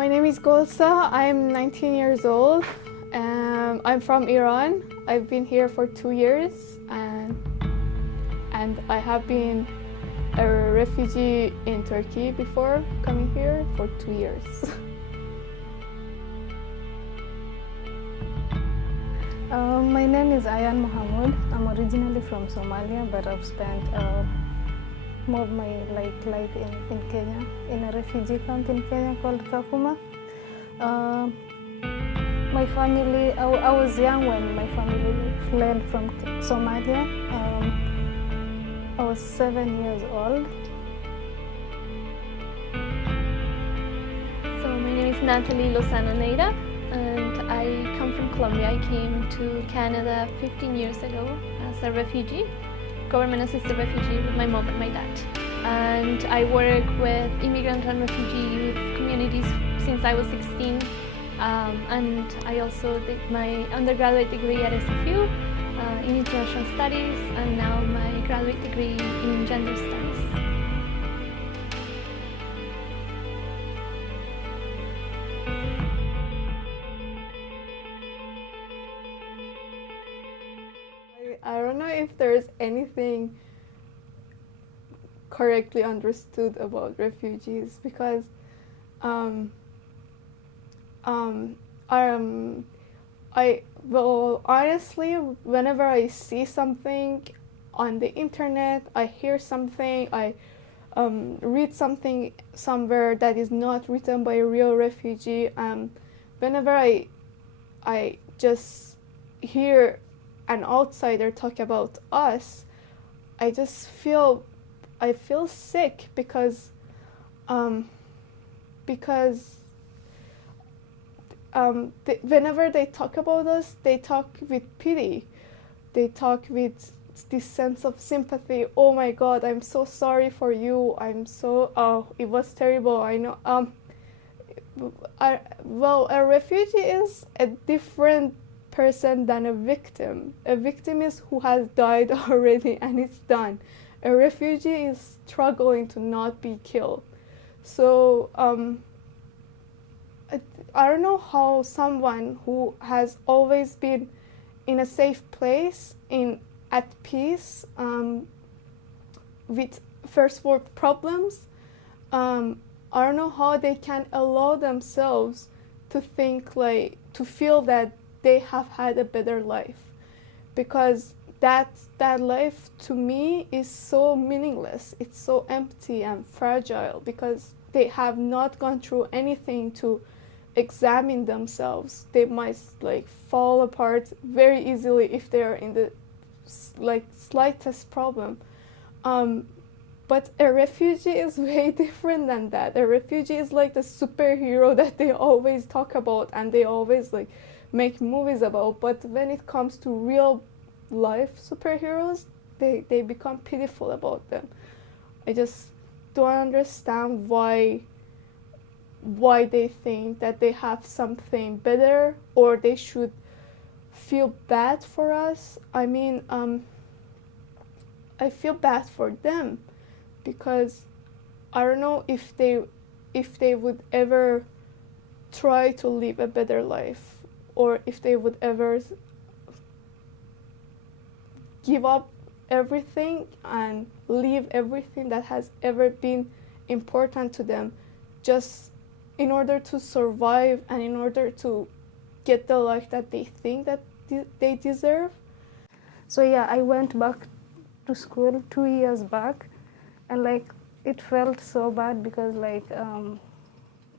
My name is Golsa. I'm 19 years old. I'm from Iran. I've been here for 2 years and I have been a refugee in Turkey before coming here for 2 years. My name is Ayan Mohamud. I'm originally from Somalia, but I've spent more of my life in Kenya, in a refugee camp in Kenya called Kakuma. My family, I was young when my family fled from Somalia. I was 7 years old. So my name is Natalie Lozano Neira, and I come from Colombia. I came to Canada 15 years ago as a refugee, government-assisted refugee with my mom and my dad. And I work with immigrant and refugee youth communities since I was 16. And I also did my undergraduate degree at SFU in international studies, and now my graduate degree in gender studies. I don't know if there's anything correctly understood about refugees because honestly, whenever I see something on the internet, I hear something, I read something somewhere that is not written by a real refugee, whenever I just hear an outsider talk about us, I feel sick because whenever they talk about us, they talk with pity. They talk with this sense of sympathy. Oh my God, I'm so sorry for you. It was terrible. I know. A refugee is a different person than a victim. A victim is who has died already and it's done. A refugee is struggling to not be killed. So I don't know how someone who has always been in a safe place, at peace, with first world problems, I don't know how they can allow themselves to feel that they have had a better life, because that life to me is so meaningless. It's so empty and fragile because they have not gone through anything to examine themselves. They might fall apart very easily if they're in the slightest problem. But a refugee is way different than that. A refugee is like the superhero that they always talk about and they always make movies about. But when it comes to real life superheroes, they become pitiful about them. I just don't understand why they think that they have something better or they should feel bad for us. I mean, I feel bad for them because I don't know if they would ever try to live a better life, or if they would ever give up everything and leave everything that has ever been important to them just in order to survive and in order to get the life that they think that they deserve. So yeah, I went back to school 2 years back, and it felt so bad because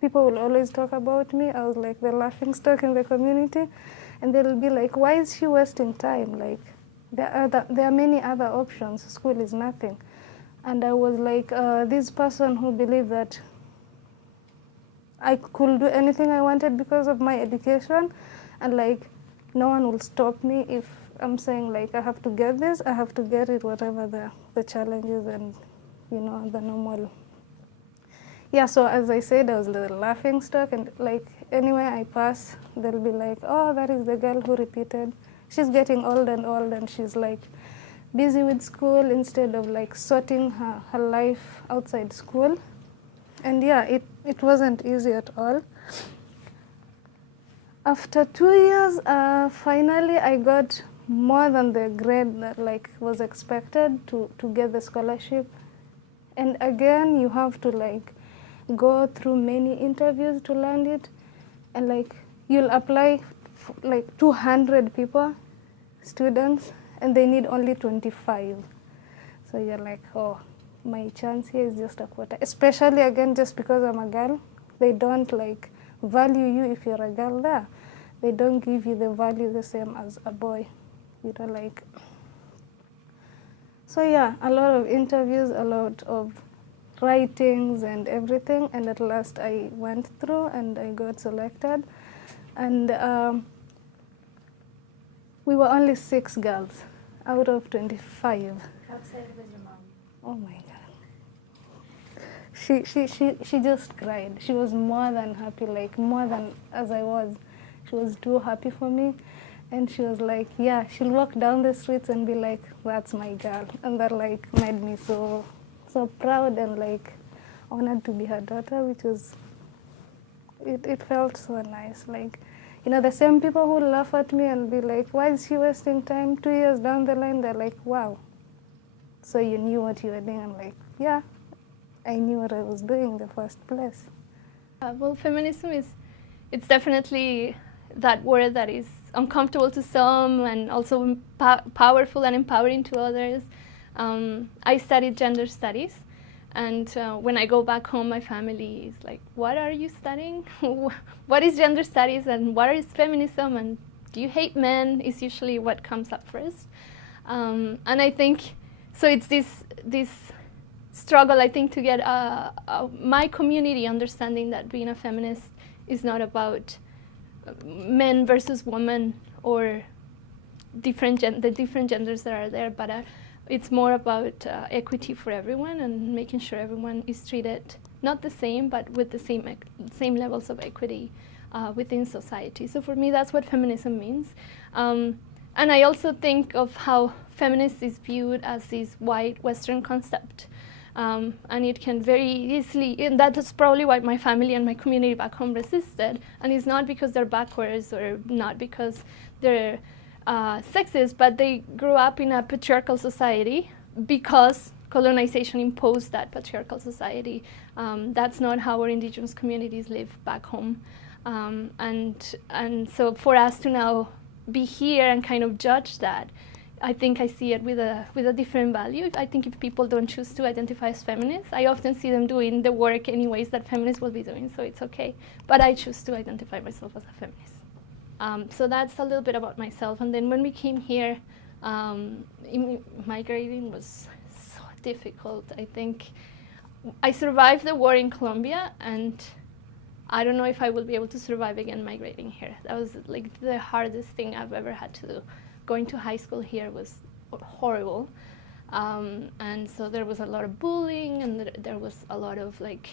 people will always talk about me. I was the laughing stock in the community, and they'll be like, why is she wasting time? There are many other options. School is nothing. And I was this person who believed that I could do anything I wanted because of my education, and no one will stop me if I'm saying I have to get this, I have to get it, whatever the challenges and the normal. Yeah, so as I said, I was the laughing stock, and anywhere I pass, they'll be like, oh, that is the girl who repeated. She's getting old and she's busy with school instead of sorting her life outside school. And yeah, it wasn't easy at all. After 2 years, finally I got more than the grade that like was expected to get the scholarship. And again, you have to like go through many interviews to land it, and like you'll apply like 200 people, students, and they need only 25. So you're like, oh, my chance here is just a quarter. Especially again, just because I'm a girl, they don't like value you if you're a girl there. They don't give you the value the same as a boy. You know, like. So yeah, a lot of interviews, a lot of writings and everything, and at last I went through and I got selected. And we were only 6 girls out of 25. How excited was your mom? Oh my God. She just cried. She was more than happy, like more than as I was. She was too happy for me. And she was like, yeah, she'll walk down the streets and be like, that's my girl. And that like made me so proud and like honored to be her daughter, which was, it felt so nice. Like, you know, the same people who laugh at me and be like, why is she wasting time? 2 years down the line, they're like, wow. So you knew what you were doing. I'm like, yeah, I knew what I was doing in the first place. Well, feminism it's definitely that word that is uncomfortable to some and also powerful and empowering to others. I studied gender studies, and when I go back home, my family is like, what are you studying? What is gender studies and what is feminism, and do you hate men is usually what comes up first. And I think, so it's this struggle, I think, to get my community understanding that being a feminist is not about men versus women or the different genders that are there, but it's more about equity for everyone and making sure everyone is treated not the same, but with the same levels of equity within society. So for me, that's what feminism means. And I also think of how feminist is viewed as this white Western concept. And it can very easily, and that is probably why my family and my community back home resisted. And it's not because they're backwards or not because they're sexist, but they grew up in a patriarchal society because colonization imposed that patriarchal society. That's not how our indigenous communities live back home. And so for us to now be here and kind of judge that, I think I see it with a different value. I think if people don't choose to identify as feminists, I often see them doing the work anyways that feminists will be doing, so it's okay. But I choose to identify myself as a feminist. So that's a little bit about myself. And then when we came here, migrating was so difficult. I think I survived the war in Colombia, and I don't know if I will be able to survive again migrating here. That was like the hardest thing I've ever had to do. Going to high school here was horrible, and so there was a lot of bullying, and there was a lot of like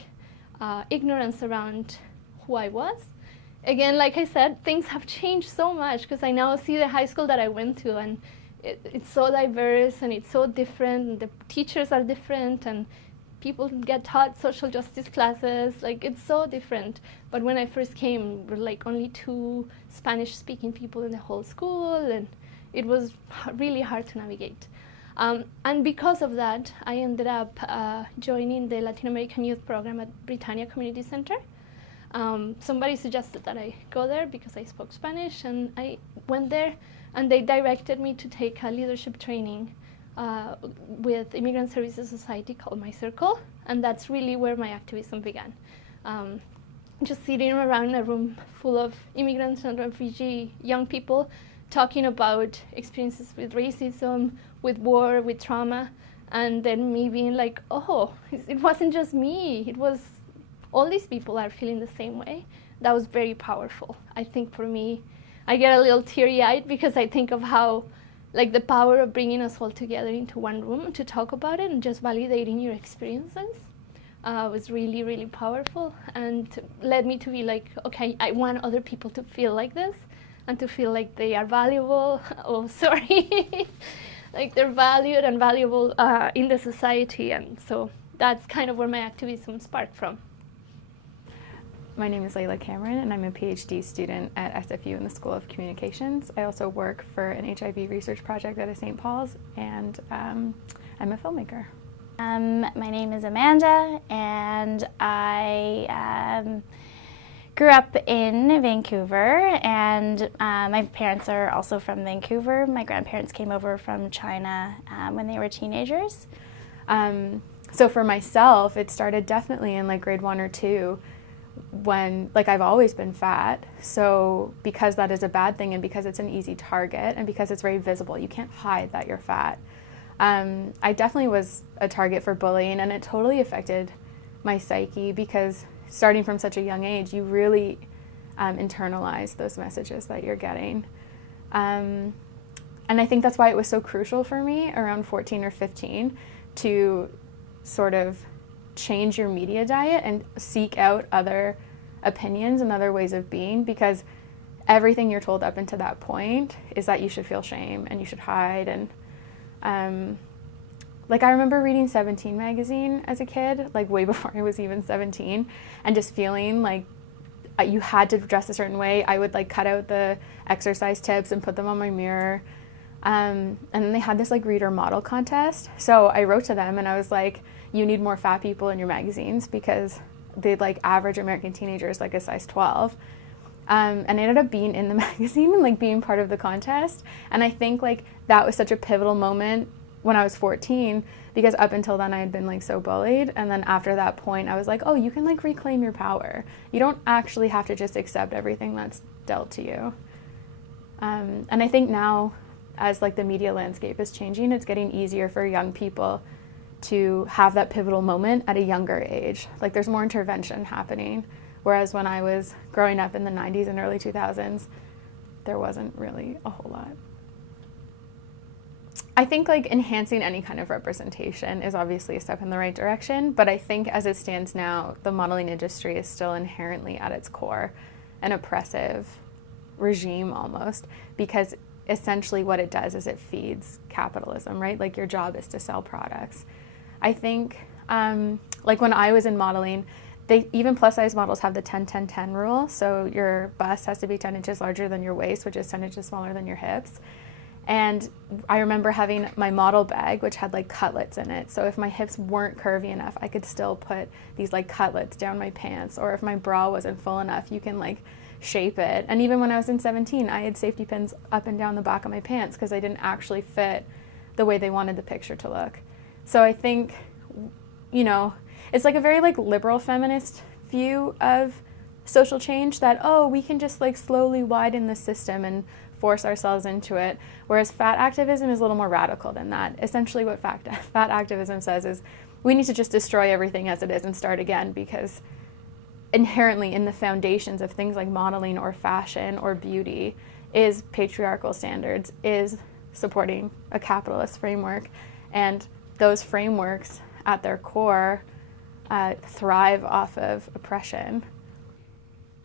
ignorance around who I was. Again, like I said, things have changed so much because I now see the high school that I went to, and it's so diverse and it's so different, and the teachers are different, and people get taught social justice classes, like it's so different. But when I first came, we were like only 2 Spanish-speaking people in the whole school, and it was really hard to navigate. And because of that, I ended up joining the Latin American Youth Program at Britannia Community Center. Somebody suggested that I go there because I spoke Spanish, and I went there, and they directed me to take a leadership training with Immigrant Services Society called My Circle, and that's really where my activism began. Just sitting around a room full of immigrants and refugee young people talking about experiences with racism, with war, with trauma, and then me being like, oh, it wasn't just me, it was all these people are feeling the same way. That was very powerful. I think for me, I get a little teary-eyed because I think of how, like, the power of bringing us all together into one room to talk about it and just validating your experiences was really, really powerful, and led me to be like, okay, I want other people to feel like this and to feel like they are valuable, like they're valued and valuable in the society. And so that's kind of where my activism sparked from. My name is Layla Cameron, and I'm a PhD student at SFU in the School of Communications. I also work for an HIV research project at St. Paul's, and I'm a filmmaker. My name is Amanda, and I grew up in Vancouver, and my parents are also from Vancouver. My grandparents came over from China when they were teenagers. So for myself, it started definitely in like grade 1 or 2 when, like, I've always been fat. So because that is a bad thing and because it's an easy target and because it's very visible, you can't hide that you're fat. I definitely was a target for bullying, and it totally affected my psyche because starting from such a young age, you really internalize those messages that you're getting. And I think that's why it was so crucial for me around 14 or 15 to sort of change your media diet and seek out other opinions and other ways of being, because everything you're told up until that point is that you should feel shame and you should hide. And like, I remember reading 17 magazine as a kid, like way before I was even 17, and just feeling like you had to dress a certain way. I would like cut out the exercise tips and put them on my mirror. And then they had this like reader model contest. So I wrote to them and I was like, you need more fat people in your magazines because they'd like average American teenagers like a size 12. And I ended up being in the magazine and like being part of the contest. And I think like that was such a pivotal moment when I was 14, because up until then I had been like so bullied. And then after that point I was like, oh, you can like reclaim your power. You don't actually have to just accept everything that's dealt to you. And I think now, as like the media landscape is changing, it's getting easier for young people to have that pivotal moment at a younger age. Like there's more intervention happening, whereas when I was growing up in the 90s and early 2000s, there wasn't really a whole lot. I think like enhancing any kind of representation is obviously a step in the right direction, but I think as it stands now, the modeling industry is still inherently at its core an oppressive regime almost, because essentially what it does is it feeds capitalism, right? Like your job is to sell products. I think like when I was in modeling, even plus size models have the 10-10-10 rule. So your bust has to be 10 inches larger than your waist, which is 10 inches smaller than your hips. And I remember having my model bag, which had like cutlets in it. So if my hips weren't curvy enough, I could still put these like cutlets down my pants. Or if my bra wasn't full enough, you can like shape it. And even when I was in 17, I had safety pins up and down the back of my pants because they didn't actually fit the way they wanted the picture to look. So I think, you know, it's like a very like liberal feminist view of social change that, oh, we can just like slowly widen the system and force ourselves into it. Whereas fat activism is a little more radical than that. Essentially what fat activism says is we need to just destroy everything as it is and start again, because inherently in the foundations of things like modeling or fashion or beauty is patriarchal standards, is supporting a capitalist framework. And those frameworks at their core thrive off of oppression.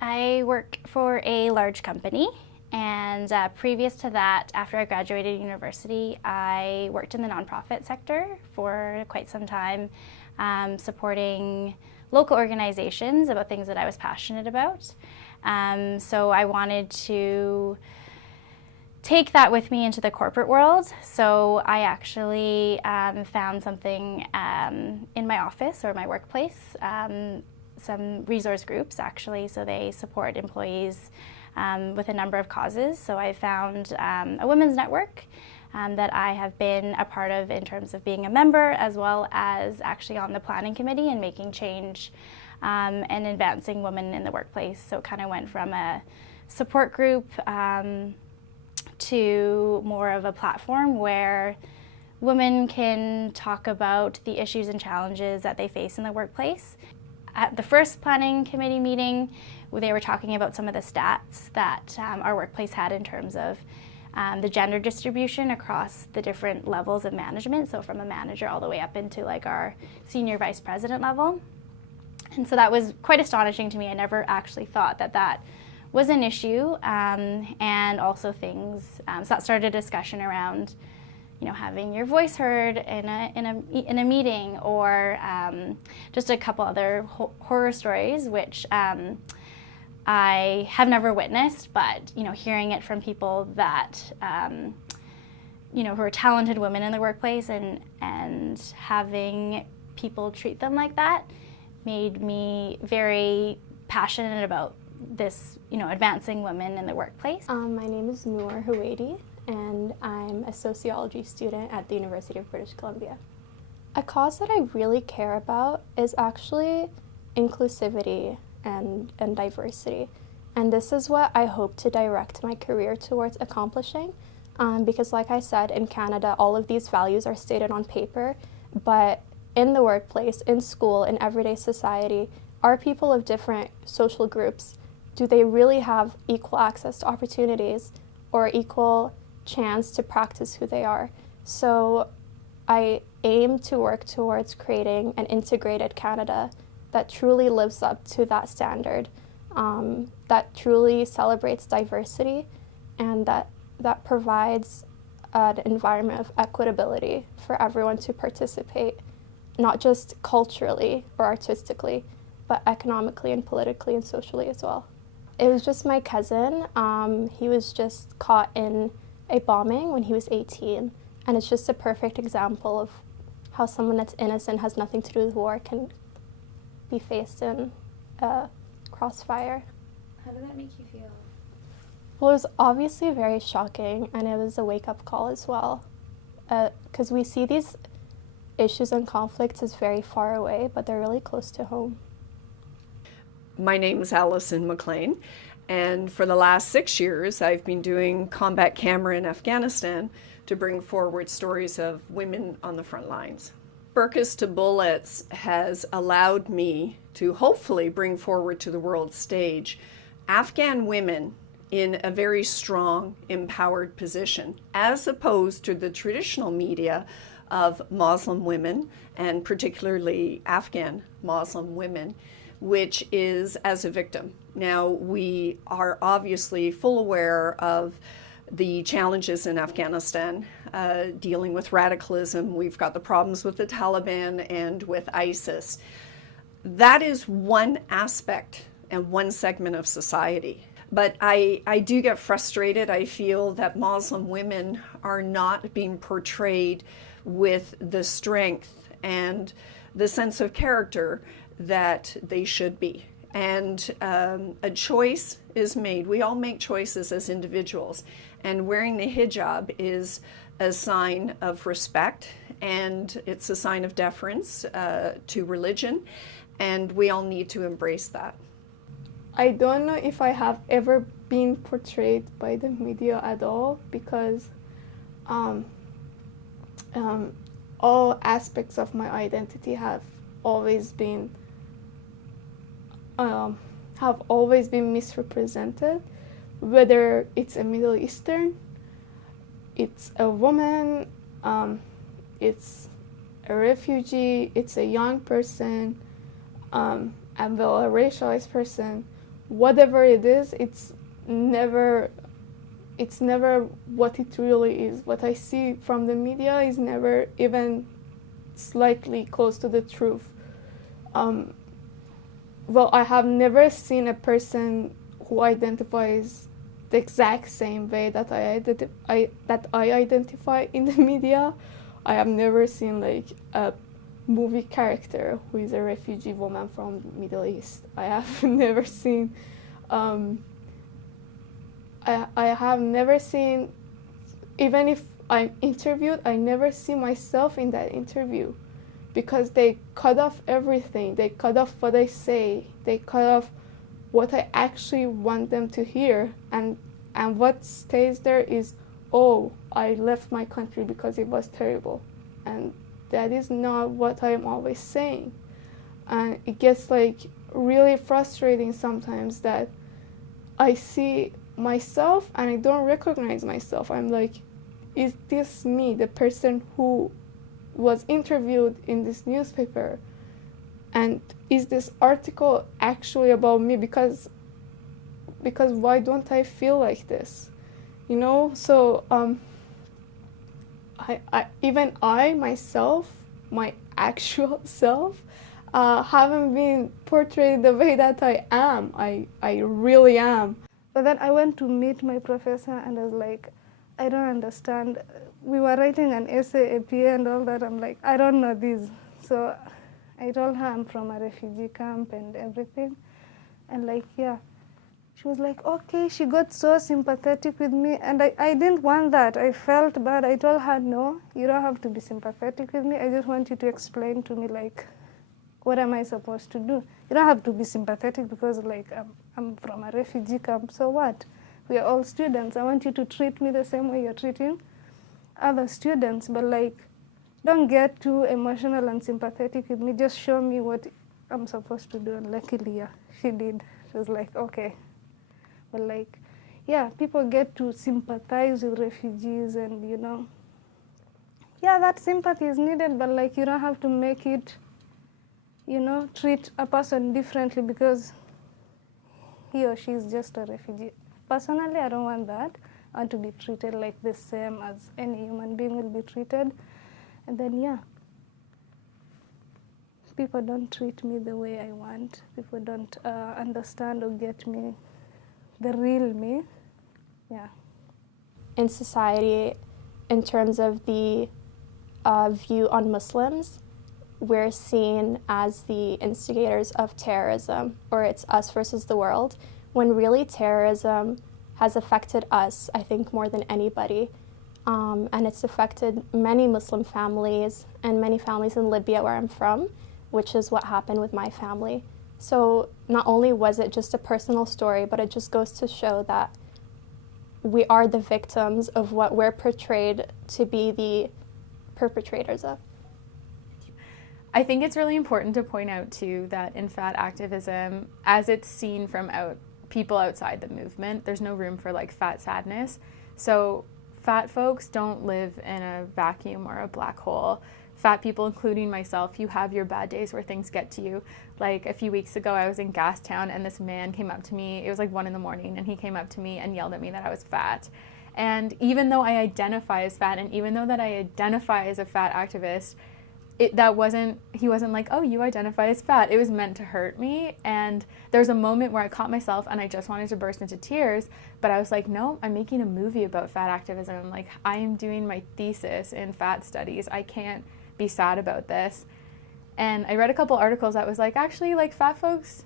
I work for a large company, and previous to that, after I graduated university, I worked in the nonprofit sector for quite some time, supporting local organizations about things that I was passionate about. So I wanted to take that with me into the corporate world. So I actually found something in my office or my workplace, some resource groups actually, so they support employees with a number of causes. So I found a women's network that I have been a part of in terms of being a member, as well as actually on the planning committee and making change and advancing women in the workplace. So it kind of went from a support group to more of a platform where women can talk about the issues and challenges that they face in the workplace. At the first planning committee meeting, they were talking about some of the stats that our workplace had in terms of the gender distribution across the different levels of management, so from a manager all the way up into like our senior vice president level. And so that was quite astonishing to me. I never actually thought that that was an issue, and also things, so that started a discussion around, you know, having your voice heard in a meeting, or just a couple other horror stories, which I have never witnessed, but hearing it from people that who are talented women in the workplace and having people treat them like that made me very passionate about this, advancing women in the workplace. My name is Noor Huwaidi, and I'm a sociology student at the University of British Columbia. A cause that I really care about is actually inclusivity and diversity. And this is what I hope to direct my career towards accomplishing. Because like I said, in Canada, all of these values are stated on paper, but in the workplace, in school, in everyday society, are people of different social groups, do they really have equal access to opportunities or equal chance to practice who they are? So I aim to work towards creating an integrated Canada that truly lives up to that standard, that truly celebrates diversity, and that provides an environment of equitability for everyone to participate, not just culturally or artistically, but economically and politically and socially as well. It was just my cousin. He was just caught in a bombing when he was 18, and it's just a perfect example of how someone that's innocent, has nothing to do with war, can be faced in a crossfire. How did that make you feel? Well, it was obviously very shocking, and it was a wake-up call as well, because we see these issues and conflicts as very far away, but they're really close to home. My name is Alison McLean, and for the last 6 years I've been doing combat camera in Afghanistan to bring forward stories of women on the front lines. Burkas to Bullets has allowed me to hopefully bring forward to the world stage Afghan women in a very strong, empowered position, as opposed to the traditional media of Muslim women, and particularly Afghan Muslim women, which is as a victim. Now, we are obviously full aware of the challenges in Afghanistan, dealing with radicalism. We've got the problems with the Taliban and with ISIS. That is one aspect and one segment of society. But I do get frustrated. I feel that Muslim women are not being portrayed with the strength and the sense of character that they should be. And a choice is made. We all make choices as individuals. And wearing the hijab is a sign of respect, and it's a sign of deference to religion. And we all need to embrace that. I don't know if I have ever been portrayed by the media at all, because all aspects of my identity have always been misrepresented, whether it's a Middle Eastern, it's a woman, it's a refugee, it's a young person, and well, a racialized person. Whatever it is, it's never what it really is. What I see from the media is never even slightly close to the truth. Well, I have never seen a person who identifies the exact same way that I identify in the media. I have never seen like a movie character who is a refugee woman from the Middle East. I have never seen I have never seen, even if I'm interviewed, I never see myself in that interview, because they cut off everything. They cut off what I say. They cut off what I actually want them to hear. And what stays there is, oh, I left my country because it was terrible. And that is not what I'm always saying. And it gets like really frustrating sometimes that I see myself and I don't recognize myself. I'm like, is this me, the person who was interviewed in this newspaper? And is this article actually about me? Because why don't I feel like this? You know, so I myself, my actual self, haven't been portrayed the way that I am. I really am. But then I went to meet my professor and I was like, I don't understand. We were writing an essay, a PA and all that. I'm like, I don't know this. So I told her I'm from a refugee camp and everything. And like, yeah. She was like, okay, she got so sympathetic with me. And I didn't want that. I felt bad. I told her, no, you don't have to be sympathetic with me. I just want you to explain to me, like, what am I supposed to do? You don't have to be sympathetic because, like, I'm from a refugee camp, so what? We are all students. I want you to treat me the same way you're treating other students, but, like, don't get too emotional and sympathetic with me. Just show me what I'm supposed to do. And luckily, yeah, she did. She was like, okay. But, like, yeah, people get to sympathize with refugees and, you know, yeah, that sympathy is needed, but, like, you don't have to make it, you know, treat a person differently because he or she is just a refugee. Personally, I don't want that. I want to be treated like the same as any human being will be treated. And then, yeah, people don't treat me the way I want. People don't understand or get me, the real me. Yeah. In society, in terms of the view on Muslims, we're seen as the instigators of terrorism, or it's us versus the world, when really terrorism has affected us, I think, more than anybody. And it's affected many Muslim families and many families in Libya, where I'm from, which is what happened with my family. So not only was it just a personal story, but it just goes to show that we are the victims of what we're portrayed to be the perpetrators of. I think it's really important to point out, too, that in fat activism, as it's seen from people outside the movement, there's no room for, like, fat sadness. So fat folks don't live in a vacuum or a black hole. Fat people, including myself, you have your bad days where things get to you. Like, a few weeks ago, I was in Gastown, and this man came up to me. It was like 1 a.m, and he came up to me and yelled at me that I was fat. And even though I identify as fat, and even though that I identify as a fat activist, he wasn't like, oh, you identify as fat. It was meant to hurt me. And there was a moment where I caught myself and I just wanted to burst into tears, but I was like, no, I'm making a movie about fat activism. Like, I am doing my thesis in fat studies. I can't be sad about this. And I read a couple articles that was like, actually, like, fat folks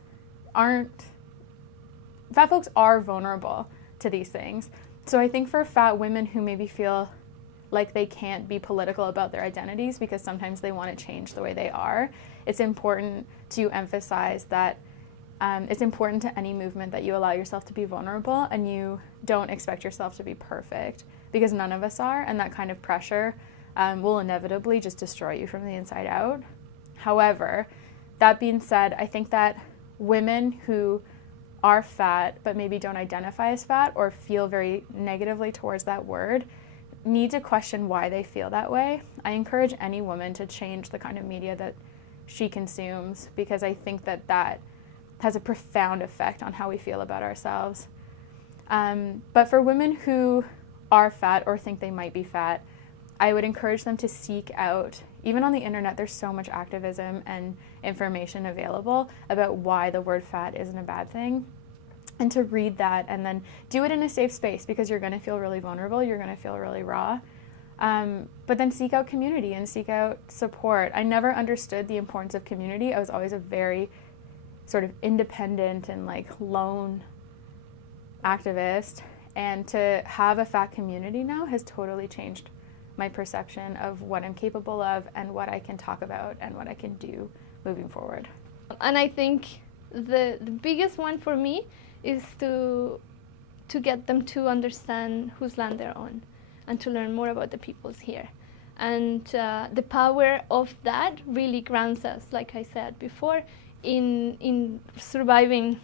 are vulnerable to these things. So I think for fat women who maybe feel like they can't be political about their identities because sometimes they want to change the way they are, it's important to emphasize that it's important to any movement that you allow yourself to be vulnerable and you don't expect yourself to be perfect, because none of us are, and that kind of pressure will inevitably just destroy you from the inside out. However, that being said, I think that women who are fat but maybe don't identify as fat or feel very negatively towards that word need to question why they feel that way. I encourage any woman to change the kind of media that she consumes, because I think that that has a profound effect on how we feel about ourselves. But for women who are fat or think they might be fat, I would encourage them to seek out, even on the internet, there's so much activism and information available about why the word fat isn't a bad thing. And to read that and then do it in a safe space, because you're going to feel really vulnerable, you're going to feel really raw. But then seek out community and seek out support. I never understood the importance of community. I was always a very sort of independent and like lone activist. And to have a fat community now has totally changed my perception of what I'm capable of and what I can talk about and what I can do moving forward. And I think the biggest one for me is to get them to understand whose land they're on and to learn more about the peoples here. And the power of that really grounds us, like I said before, in surviving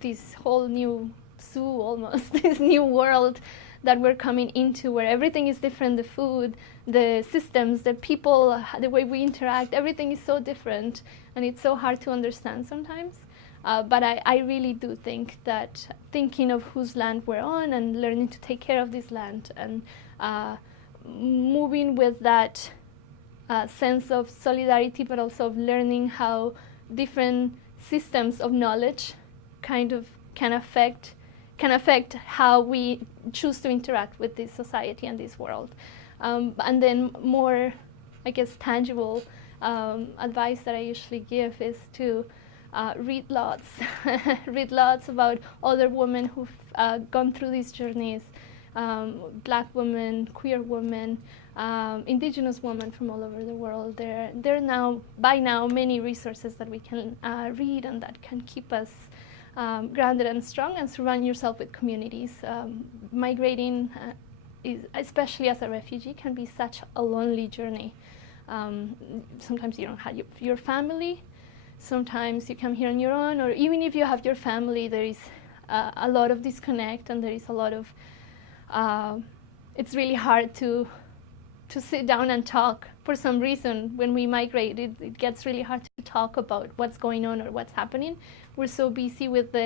this whole new zoo almost, this new world that we're coming into, where everything is different, the food, the systems, the people, the way we interact, everything is so different, and it's so hard to understand sometimes. But I really do think that thinking of whose land we're on and learning to take care of this land and moving with that sense of solidarity, but also of learning how different systems of knowledge kind of can affect how we choose to interact with this society and this world. And then more, I guess, tangible advice that I usually give is to read lots. Read lots about other women who've gone through these journeys, Black women, queer women, indigenous women from all over the world. There are now, by now, many resources that we can read and that can keep us grounded and strong, and surround yourself with communities. Migrating, especially as a refugee, can be such a lonely journey. Sometimes you don't have your family. Sometimes you come here on your own, or even if you have your family, there is a lot of disconnect, and there is a lot of, it's really hard to sit down and talk. For some reason, when we migrate, it gets really hard to talk about what's going on or what's happening. We're so busy with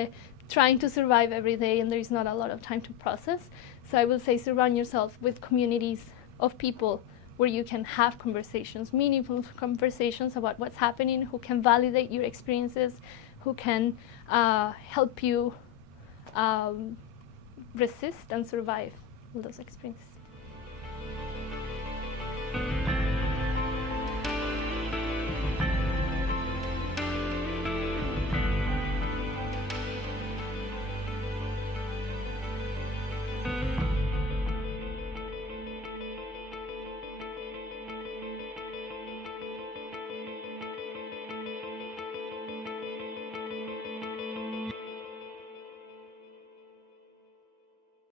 trying to survive every day, and there is not a lot of time to process. So I will say surround yourself with communities of people where you can have conversations, meaningful conversations about what's happening, who can validate your experiences, who can help you resist and survive all those experiences.